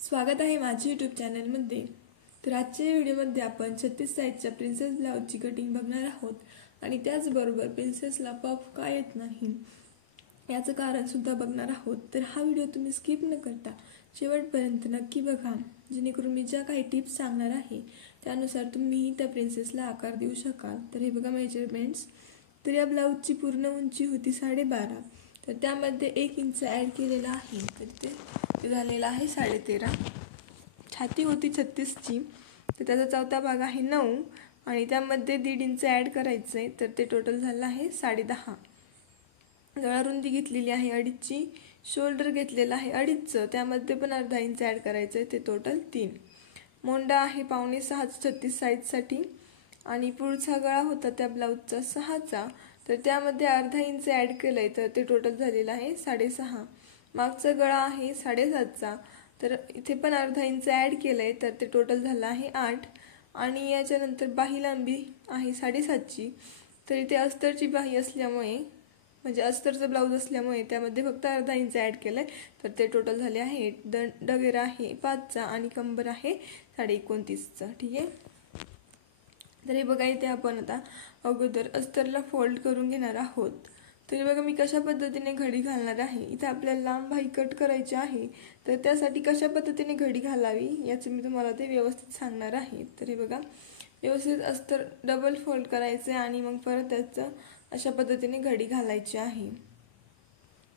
स्वागत आहे माझ्या यूट्यूब चॅनलमध्ये। तर आजच्या व्हिडिओमध्ये आपण 36 साइजच्या प्रिन्सेस ब्लाउजची कटिंग बघणार आहोत आणि त्याचबरोबर प्रिन्सेसला पफ का येत नाही याचं कारण सुद्धा बघणार आहोत। तर हा व्हिडिओ तुम्ही स्किप न करता शेवटपर्यंत नक्की बघा, जेणेकरून मी ज्या काही टिप्स सांगणार आहे त्यानुसार तुम्ही त्या प्रिन्सेसला आकार देऊ शकाल। तर हे बघा मेजरमेंट्स। तर या ब्लाउजची पूर्ण उंची होती 12.5, तर त्यामध्ये 1 इंच ॲड केलेला आहे, तर ते झालेला आहे 13.5। छाती होती 36 ची, तर त्याचा चौथा भाग आहे 9 आणि त्यामध्ये 1.5 इंच ॲड करायचे, तर ते टोटल झालं आहे 10.5। गळा रुंदी घेतलेली आहे 2.5 ची, शोल्डर घेतलेला आहे 2.5, त्यामध्ये पण अर्धा इंच ॲड करायचे, ते टोटल 3। मोंडा आहे 5.5 36 साइजसाठी आणि पुढचा गळा होता त्या ब्लाउजचा 6चा, तर त्यामध्ये अर्धा इंच ॲड केलंय, तर ते टोटल झालेलं आहे 6.5। मागचा गळा आहे 7.5चा, तर इथे पण अर्धा इंच ॲड केलंय, तर ते टोटल झालं आहे 8। आणि याच्यानंतर बाही लांबी आहे 7.5ची, तर इथे अस्तरची बाही असल्यामुळे म्हणजे अस्तरचा ब्लाउज असल्यामुळे त्यामध्ये फक्त अर्धा इंच ॲड केलंय, तर ते टोटल झाले आहे 8। डगेरा आहे 5चा आणि कंबर आहे 29.5चा। ठीक आहे। तर हे बघा, इथे आपण आता अगोदर अस्तरला फोल्ड करून घेणार आहोत। तर बघा मी कशा पद्धतीने घडी घालणार आहे। इथे आपल्याला लांब बाही कट करायची आहे, तर त्यासाठी कशा पद्धतीने घडी घालावी याचे मी तुम्हाला ते व्यवस्थित सांगणार आहे। तर हे बघा, व्यवस्थित अस्तर डबल फोल्ड करायचे आणि मग परत त्याचं अशा पद्धतीने घडी घालायची आहे।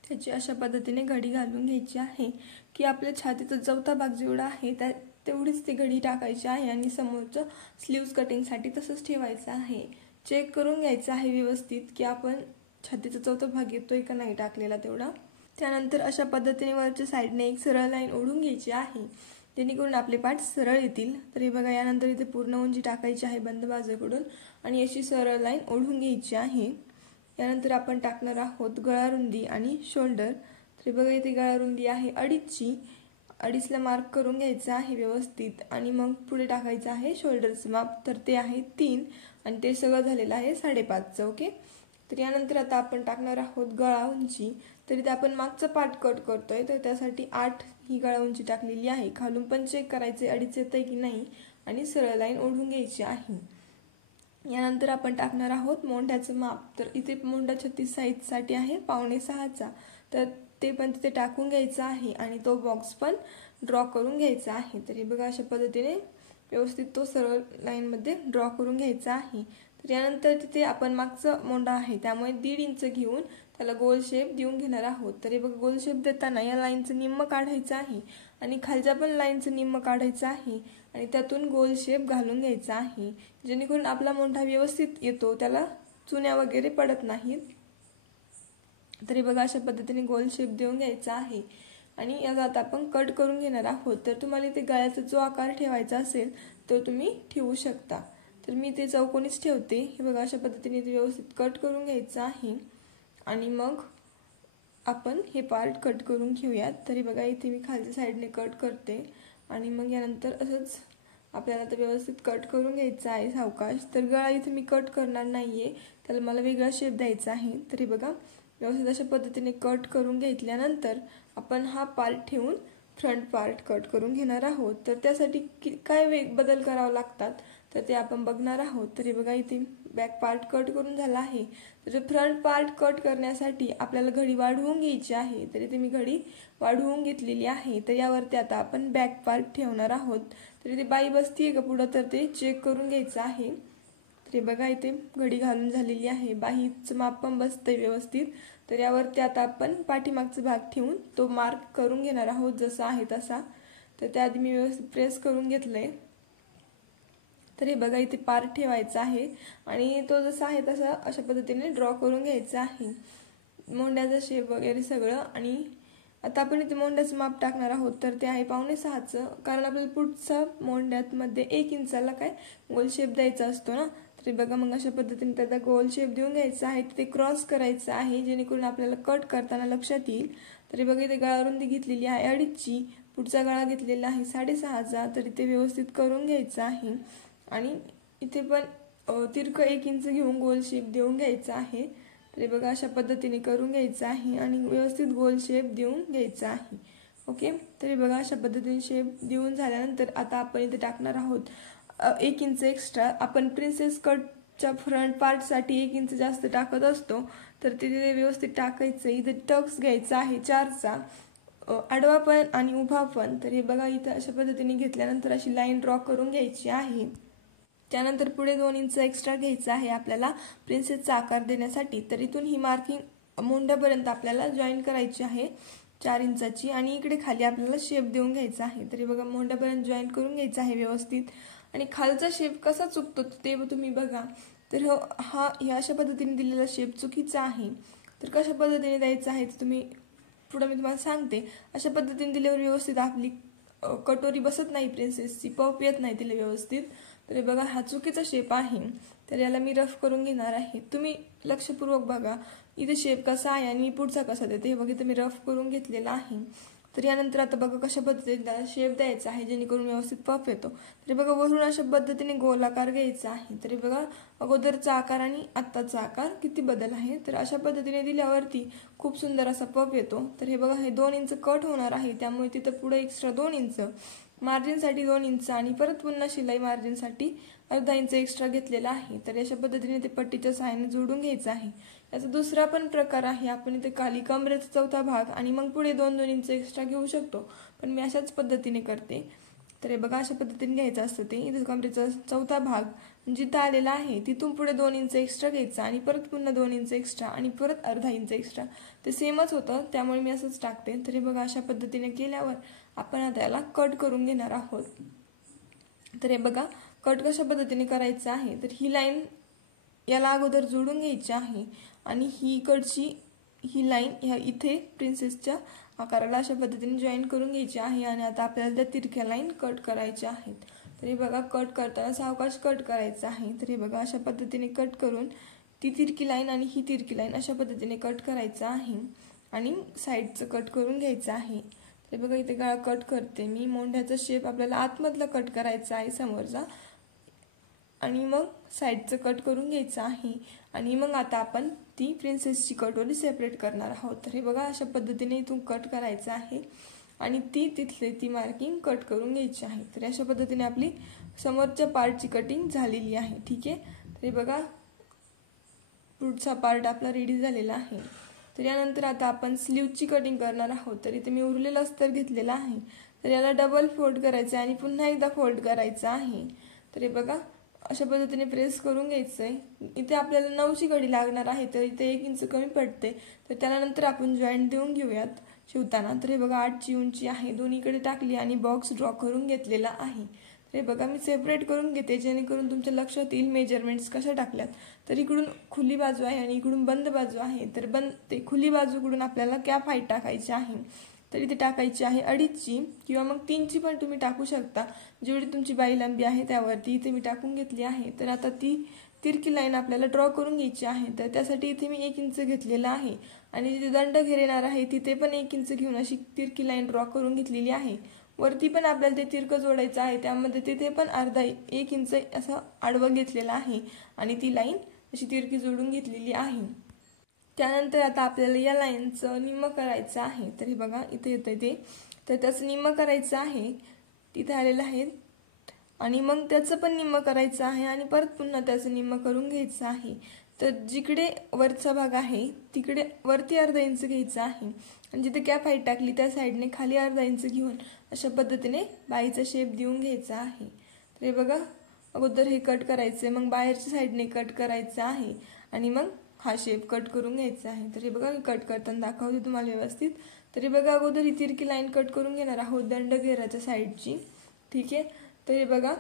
त्याची अशा पद्धतीने घडी घालून घ्यायची आहे की आपल्या छातीचा चौथा भाग जेवढा आहे त्या तेवढीच ती घडी टाकायची आहे आणि समोरचं स्लीव्स कटिंगसाठी तसंच ठेवायचं आहे। चेक करून घ्यायचं आहे व्यवस्थित की आपण छातीचा चौथा भाग येतोय का नाही टाकलेला तेवढा। त्यानंतर अशा पद्धतीने वरच्या साइडने एक सरळ लाईन ओढून घ्यायची आहे, जेणेकरून आपले पाठ सरळ येतील। तर हे बघा, यानंतर इथे पूर्ण उंची टाकायची आहे बंद बाजूकडून आणि अशी सरळ लाईन ओढून घ्यायची आहे। यानंतर आपण टाकणार आहोत गळा रुंदी आणि शोल्डर। तर बघा, इथे गळा रुंदी आहे 2.5ची, 2.5ला मार्क करून घ्यायचं आहे व्यवस्थित आणि मग पुढे टाकायचं आहे शोल्डरचं माप, तर ते आहे 3 आणि ते सगळं झालेलं आहे 5.5चं। ओके। तर यानंतर आता आपण टाकणार आहोत गळा उंची। तर इथे आपण मागचा पार्ट कट करतोय, तर त्यासाठी 8 ही गळा उंची टाकलेली आहे। खालून पण चेक करायचे 2.5 येतंय की नाही आणि सरळ लाईन ओढून घ्यायची आहे। यानंतर आपण टाकणार आहोत मोंढ्याचं माप। तर इथे मोंढा 36 साइजसाठी आहे 5.5चा, तर ते पण तिथे टाकून घ्यायचं आहे आणि तो बॉक्स पण ड्रॉ करून घ्यायचा आहे। तर हे बघा, अशा पद्धतीने व्यवस्थित तो सरळ लाईनमध्ये ड्रॉ करून घ्यायचा आहे। तर यानंतर तिथे आपण मागचा मोंढा आहे त्यामुळे 1.5 इंच घेऊन त्याला गोल शेप देऊन घेणार आहोत। तर हे बघा, गोल शेप देताना या लाईनचं निम्म काढायचं आहे आणि खालच्या पण लाईनचं निम्म काढायचं आहे आणि त्यातून गोल शेप घालून घ्यायचा आहे, जेणेकरून आपला मोंढा व्यवस्थित येतो, त्याला चुन्या वगैरे पडत नाहीत। तर हे बघा, अशा पद्धतीने गोल शेप देऊन घ्यायचा आहे आणि याचा आता आपण कट करून घेणार आहोत। तर तुम्हाला इथे गळ्याचा जो आकार ठेवायचा असेल तो तुम्ही ठेवू शकता। तर मी ते चौकोनीच ठेवते। हे बघा, अशा पद्धतीने ते व्यवस्थित कट करून घ्यायचं आहे आणि मग आपण हे पार्ट कट करून घेऊयात। तर हे बघा, इथे मी खालच्या साईडने कट करते आणि मग यानंतर असंच आपल्याला तर व्यवस्थित कट करून घ्यायचं आहे सावकाश। तर गळा इथे मी कट करणार नाहीये, त्याला मला वेगळा शेप द्यायचा आहे। तर हे बघा, व्यवस्थित अशा पद्धतीने कट करून घेतल्यानंतर आपण हा पार्ट ठेवून फ्रंट पार्ट कट करून घेणार आहोत। तर त्यासाठी काय बदल करावे लागतात तर ते आपण बघणार आहोत। तर हे बघा, इथे बॅक पार्ट कट करून झाला आहे, तर फ्रंट पार्ट कट करण्यासाठी आपल्याला घडी वाढवून घ्यायची आहे। तर इथे मी घडी वाढवून घेतलेली आहे। तर यावरती आता आपण बॅक पार्ट ठेवणार आहोत। तर इथे बाई बसतीये का पुढं तर ते चेक करून घ्यायचं आहे। तर हे बघा, इथे घडी घालून झालेली आहे, बाहीचं माप पण बसतंय व्यवस्थित। तर यावरती आता आपण पाठीमागचा भाग ठेवून तो मार्क करून घेणार आहोत जसा आहे तसा। तर त्याआधी मी व्यवस्थित प्रेस करून घेतलंय। तर हे बघा, इथे पार्ट ठेवायचा आहे आणि तो जसा आहे तसा अशा पद्धतीने ड्रॉ करून घ्यायचा आहे, मोंढ्याचा शेप वगैरे सगळं। आणि आता आपण इथे मोंढ्याचं माप टाकणार आहोत, तर ते आहे 5.5चं, कारण आपल्याला पुढचा मोंढ्यामध्ये 1 इंचाला काय गोल शेप द्यायचा असतो ना। तर बघा, मग अशा पद्धतीने त्याचा गोल शेप देऊन घ्यायचा आहे, तिथे क्रॉस करायचं आहे जेणेकरून आपल्याला कट करताना लक्षात येईल। तर बघा, इथे गळा रुंदी घेतलेली आहे 2.5ची, पुढचा गळा घेतलेला आहे 6.5चा, तर इथे व्यवस्थित करून घ्यायचं आहे आणि इथे पण तिरकं 1 इंच घेऊन गोल शेप देऊन घ्यायचा आहे। तर बघा, अशा पद्धतीने करून घ्यायचं आहे आणि व्यवस्थित गोल शेप देऊन घ्यायचा आहे। ओके, तरी बघा अशा पद्धतीने शेप देऊन झाल्यानंतर आता आपण इथे टाकणार आहोत 1 इंच एक्स्ट्रा. आपण प्रिन्सेस कटच्या फ्रंट पार्टसाठी 1 इंच जास्त टाकत असतो, तर तिथे व्यवस्थित टाकायचं. इथे टक्स घ्यायचा आहे 4चा, आडवा पण आणि उभा पण. तर हे बघा इथं अशा पद्धतीने घेतल्यानंतर अशी लाईन ड्रॉ करून घ्यायची आहे. त्यानंतर पुढे 2 इंच एक्स्ट्रा घ्यायचा आहे आपल्याला प्रिन्सेसचा आकार देण्यासाठी. तर इथून ही मार्किंग मोंढ्यापर्यंत आपल्याला जॉईन करायची आहे 4 इंचाची, आणि इकडे खाली आपल्याला शेप देऊन घ्यायचा आहे. तरी बघा मोंढ्यापर्यंत जॉईन करून घ्यायचा आहे व्यवस्थित. आणि खालचा शेप कसा चुकतो ते तुम्ही बघा. तर हा अशा पद्धतीने दिलेला शेप चुकीचा आहे. तर कशा पद्धतीने द्यायचा आहे ते तुम्ही पुढे मी तुम्हाला सांगते. अशा पद्धतीने दिल्यावर व्यवस्थित आपली कटोरी बसत नाही, प्रिन्सेसची पफ येत नाही तिला व्यवस्थित. तर बघा हा चुकीचा शेप आहे. तर याला मी रफ करून घेणार आहे. तुम्ही लक्षपूर्वक बघा इथे शेप कसा आहे आणि पुढचा कसा देते हे बघा. इथे मी रफ करून घेतलेला आहे. तर यानंतर आता बघा कशा पद्धतीने त्याला शेप द्यायचा आहे जेणेकरून व्यवस्थित पफ येतो. तरी बघा वरून अशा पद्धतीने गोलाकार घ्यायचा आहे. तरी बघा अगोदरचा आकार आणि आत्ताचा आकार किती बदल आहे. तर अशा पद्धतीने दिल्यावरती खूप सुंदर असा पफ येतो. तर हे बघा हे 2 इंच कट होणार आहे, त्यामुळे तिथं पुढे एक्स्ट्रा 2 इंच मार्जिनसाठी 2 इंच आणि परत पुन्हा शिलाई मार्जिनसाठी अर्धा इंच एक्स्ट्रा घेतलेला आहे. तर अशा पद्धतीने ते पट्टीच्या सहाय्याने जोडून घ्यायचं आहे. याचा दुसरा पण प्रकार आहे. आपण इथे खाली कमरेचा चौथा भाग आणि मग पुढे 2-2 इंच एक्स्ट्रा घेऊ शकतो, पण मी अशाच पद्धतीने करते. तर हे बघा अशा पद्धतीने घ्यायचं असतं ते. इथे कमरेचा चौथा भाग जिथं आलेला आहे तिथून पुढे 2 इंच एक्स्ट्रा घ्यायचा आणि परत पुन्हा 2 इंच एक्स्ट्रा आणि परत अर्धा इंच एक्स्ट्रा. ते सेमच होतं, त्यामुळे मी असंच टाकते. तर हे बघा अशा पद्धतीने केल्यावर आपण आता याला कट करून घेणार आहोत. तर हे बघा कट कशा पद्धतीने करायचं आहे. तर ही लाईन याला अगोदर जोडून घ्यायची आहे आणि ही इकडची ही लाईन ह्या इथे प्रिन्सेसच्या आकाराला अशा पद्धतीने जॉईन करून घ्यायची आहे. आणि आता आपल्याला त्या तिरक्या लाईन कट करायच्या आहेत. तर हे बघा कट करताना सावकाश कट करायचं आहे. तर हे बघा अशा पद्धतीने कट करून ती तिरकी लाईन आणि ही तिरकी लाईन अशा पद्धतीने कट करायचं आहे आणि साईडचं कट करून घ्यायचं आहे. तर बघा इथे गळा कट करते मी. मोंढ्याचा शेप आपल्याला आतमधला कट करायचा आहे समोरचा, आणि मग साईडचं कट करून घ्यायचं आहे. आणि मग आता आपण ती प्रिन्सेसची कटोरी सेपरेट करणार आहोत. तर हे बघा अशा पद्धतीने इथून कट करायचं आहे आणि तिथले ती मार्किंग कट करून घ्यायची आहे. तर अशा पद्धतीने आपली समोरच्या पार्टची कटिंग झालेली आहे. ठीक आहे, तर हे बघा पुढचा पार्ट आपला रेडी झालेला आहे. तर यानंतर आता आपण स्लीवची कटिंग करणार आहोत. तर इथे मी उरलेला अस्तर घेतलेला आहे. तर याला डबल फोल्ड करायचं आहे आणि पुन्हा एकदा फोल्ड करायचं आहे. तर हे बघा अशा पद्धतीने प्रेस करून घ्यायचं आहे. इथे आपल्याला 9ची घडी लागणार आहे, तर इथे 1 इंच कमी पडते. तर त्यानंतर आपण जॉईंट देऊन घेऊयात शिवताना. तर हे बघा 8ची उंची आहे, दोन्हीकडे टाकली आणि बॉक्स ड्रॉ करून घेतलेला आहे. तर हे बघा मी सेपरेट करून घेते जेणेकरून तुमच्या लक्षात येईल मेजरमेंट्स कशा टाकल्यात. तर इकडून खुली बाजू आहे आणि इकडून बंद बाजू आहे. तर ते खुली बाजूकडून आपल्याला कॅप हाईट टाकायची आहे. तर इथे टाकायची आहे 2.5ची किंवा मग 3ची पण तुम्ही टाकू शकता, जेवढी तुमची बाई लांबी आहे त्यावरती. इथे मी टाकून घेतली आहे. तर आता ती तिरकी लाईन आपल्याला ड्रॉ करून घ्यायची आहे. तर त्यासाठी इथे मी 1 इंच घेतलेला आहे आणि जिथे दंड घेणार आहे तिथे पण 1 इंच घेऊन अशी तिरकी लाईन ड्रॉ करून घेतलेली आहे. वरती पण आपल्याला ते तिरकं जोडायचं आहे, त्यामध्ये तिथे पण 1 इंच असं आडवं घेतलेलं आहे आणि ती लाईन अशी तिरकी जोडून घेतलेली आहे. त्यानंतर आता आपल्याला या लाईनचं निम्म करायचं आहे. तर हे बघा इथे येतं ते. तर त्याचं निम्म करायचं आहे, तिथे आलेलं आहे. आणि मग त्याचं पण निम्म करायचं आहे आणि परत पुन्हा त्याचं निम्म करून घ्यायचं आहे. तर जिकडे वरचा भाग आहे तिकडे वरती अर्धा इंच घ्यायचं आहे आणि जिथे कॅप हाईट टाकली त्या साईडने खाली अर्धा इंच घेऊन अशा पद्धतीने बाईचा शेप देऊन घ्यायचा आहे. तर हे बघा अगोदर हे कट करायचं आहे, मग बाहेरच्या साईडने कट करायचं आहे आणि मग हा शेप कट करून घ्यायचा आहे. तर हे बघा मी कट करताना दाखवते तुम्हाला व्यवस्थित. तर हे बघा अगोदर ही तिरकी लाईन कट करून घेणार आहोत दंड घेराच्या साईडची. ठीक आहे, तर हे बघा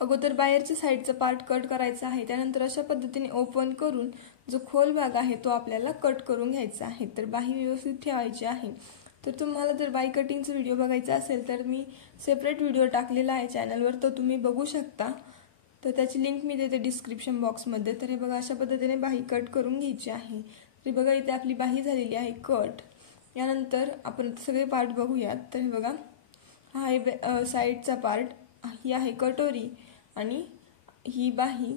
अगोदर बाहेरच्या साईडचा पार्ट कट करायचा आहे. त्यानंतर अशा पद्धतीने ओपन करून जो खोल भाग आहे तो आपल्याला कट करून घ्यायचा आहे. तर बाही व्यवस्थित ठेवायची आहे. तर तुम्हाला जर बाई कटिंगचा व्हिडिओ बघायचा असेल तर मी सेपरेट व्हिडिओ टाकलेला आहे चॅनलवर, तो तुम्ही बघू शकता. तर त्याची लिंक मी देते डिस्क्रिप्शन बॉक्समध्ये. तर हे बघा अशा पद्धतीने बाही कट करून घ्यायची आहे. तर बघा इथे आपली बाही झालेली आहे कट. यानंतर आपण सगळे पार्ट बघूयात. तर हे बघा हा आहे साईडचा पार्ट, ही आहे कटोरी आणि ही बाही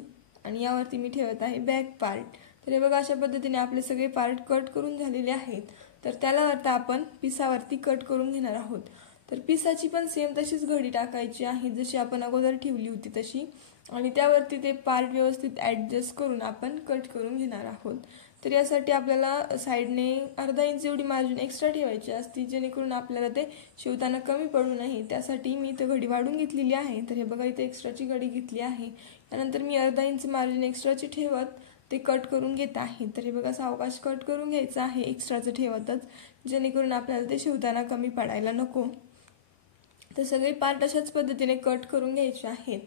आणि यावरती मी ठेवत आहे बॅक पार्ट. तर हे बघा अशा पद्धतीने आपले सगळे पार्ट कट करून झालेले आहेत. तर त्याला आता आपण पिसावरती कट करून घेणार आहोत। तर पिसाची पण सेम तशीच घडी टाकायची आहे जशी आपण अगोदर ठेवली होती तशी, आणि त्यावरती ते पार्ट व्यवस्थित ॲडजस्ट करून आपण कट करून घेणार आहोत। तर यासाठी आपल्याला साईडने अर्धा इंच एवढी मार्जिन एक्स्ट्रा ठेवायची असते जेणेकरून आपल्याला ते शिवताना कमी पडू नये। त्यासाठी मी इथे घडी वाढून घेतलेली आहे। तर हे बघा इथे एक्स्ट्राची घडी घेतली आहे। त्यानंतर मी अर्धा इंच मार्जिन एक्स्ट्राची ठेवत ते कट करून घेत आहे। तर हे बघा सावकाश कट करून घ्यायचं आहे एक्स्ट्राचं ठेवतच, जेणेकरून आपल्याला ते शिवताना कमी पडायला नको। तर सगळे पार्ट अशाच पद्धतीने कट करून घ्यायचे आहेत।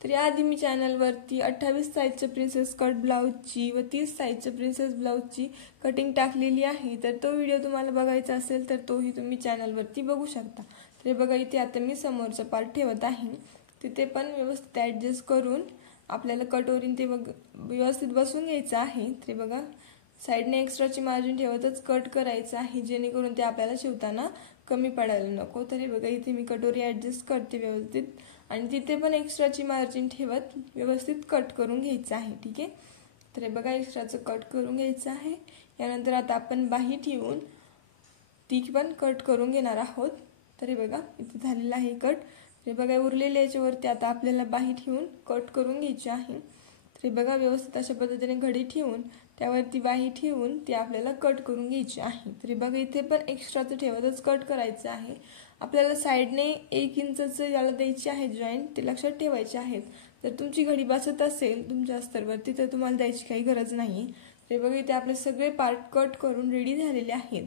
तर याआधी मी चॅनलवरती 28 साईजच्या प्रिन्सेस कट ब्लाऊजची व 30 साईजच्या प्रिन्सेस ब्लाऊजची कटिंग टाकलेली आहे। तर तो व्हिडिओ तुम्हाला बघायचा असेल तर तोही तुम्ही चॅनलवरती बघू शकता। तर हे बघा इथे आता मी समोरचा पार्ट ठेवत आहे, तिथे पण व्यवस्थित ॲडजस्ट करून आपल्याला कटोरीन ते व्यवस्थित बसून घ्यायचं आहे। तर बघा साईडने एक्स्ट्राची मार्जिन ठेवतच कट करायचं आहे जेणेकरून ते आपल्याला शिवताना कमी पडायला नको। तर हे बघा इथे मी कटोरी ॲडजस्ट करते व्यवस्थित, आणि तिथे पण एक्स्ट्राची मार्जिन ठेवत व्यवस्थित कट करून घ्यायचं आहे। ठीक आहे, तर हे बघा एक्स्ट्राचं कट करून घ्यायचं आहे। यानंतर आता आपण बाही ठेवून ती पण कट करून घेणार आहोत। तर हे बघा इथे झालेलं आहे कट। हे बघा उरलेल्या याच्यावरती आता आपल्याला बाही ठेवून कट करून घ्यायची आहे। तर हे बघा व्यवस्थित अशा पद्धतीने घडी ठेवून त्यावरती बाही ठेवून ती आपल्याला कट करून घ्यायची आहे। तर हे बघा इथे पण एक्स्ट्राचं ठेवतच कट करायचं आहे। आपल्याला साईडने 1 इंचचं याला द्यायचे आहे जॉईंट, ते लक्षात ठेवायचे आहेत। जर तुमची घडी बसत असेल तुमच्या अस्तरवरती तर तुम्हाला द्यायची काही गरज नाही। हे बघा इथे आपले सगळे पार्ट कट करून रेडी झालेले आहेत।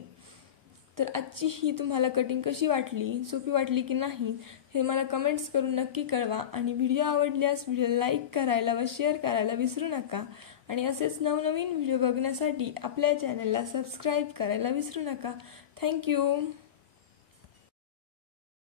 तर आजची ही तुम्हाला कटिंग कशी वाटली, सोपी वाटली की नाही हे मला कमेंट्स करून नक्की कळवा, आणि व्हिडिओ आवडल्यास व्हिडिओ लाईक करायला व शेअर करायला विसरू नका, आणि असेच नवनवीन व्हिडिओ बघण्यासाठी आपल्या चॅनलला सबस्क्राईब करायला विसरू नका। थँक्यू।